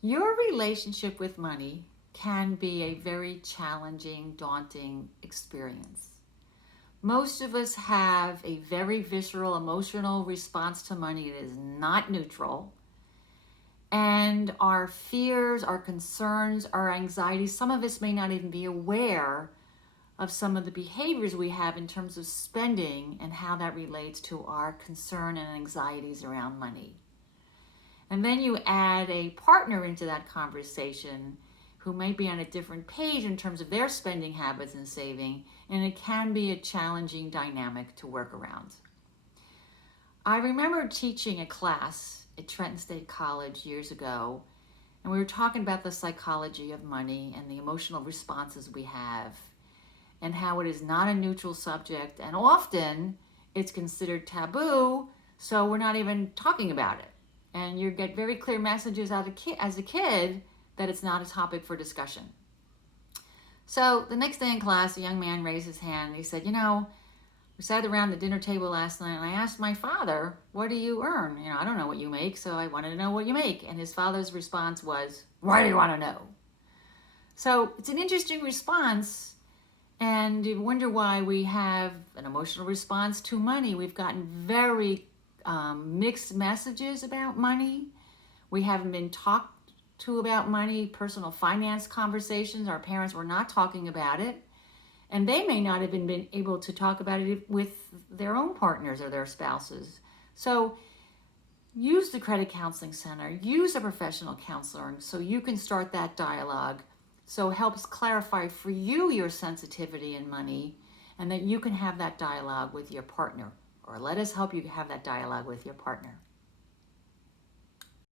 Your relationship with money can be a very challenging, daunting experience. Most of us have a very visceral, emotional response to money that is not neutral. And our fears, our concerns, our anxieties, some of us may not even be aware of some of the behaviors we have in terms of spending and how that relates to our concern and anxieties around money. And then you add a partner into that conversation who might be on a different page in terms of their spending habits and saving, and it can be a challenging dynamic to work around. I remember teaching a class at Trenton State College years ago, and we were talking about the psychology of money and the emotional responses we have, and how it is not a neutral subject, and often it's considered taboo, so we're not even talking about it. And you get very clear messages as a kid that it's not a topic for discussion. So the next day in class, a young man raised his hand and he said, we sat around the dinner table last night and I asked my father, what do you earn? I don't know what you make, so I wanted to know what you make. And his father's response was, why do you want to know? So it's an interesting response, and you wonder why we have an emotional response to money. We've gotten very mixed messages about money. We haven't been talked to about money, personal finance conversations. Our parents were not talking about it. And they may not have been able to talk about it with their own partners or their spouses. So use the Credit Counseling Center, use a professional counselor so you can start that dialogue. So it helps clarify for you your sensitivity in money, and that you can have that dialogue with your partner, or let us help you have that dialogue with your partner.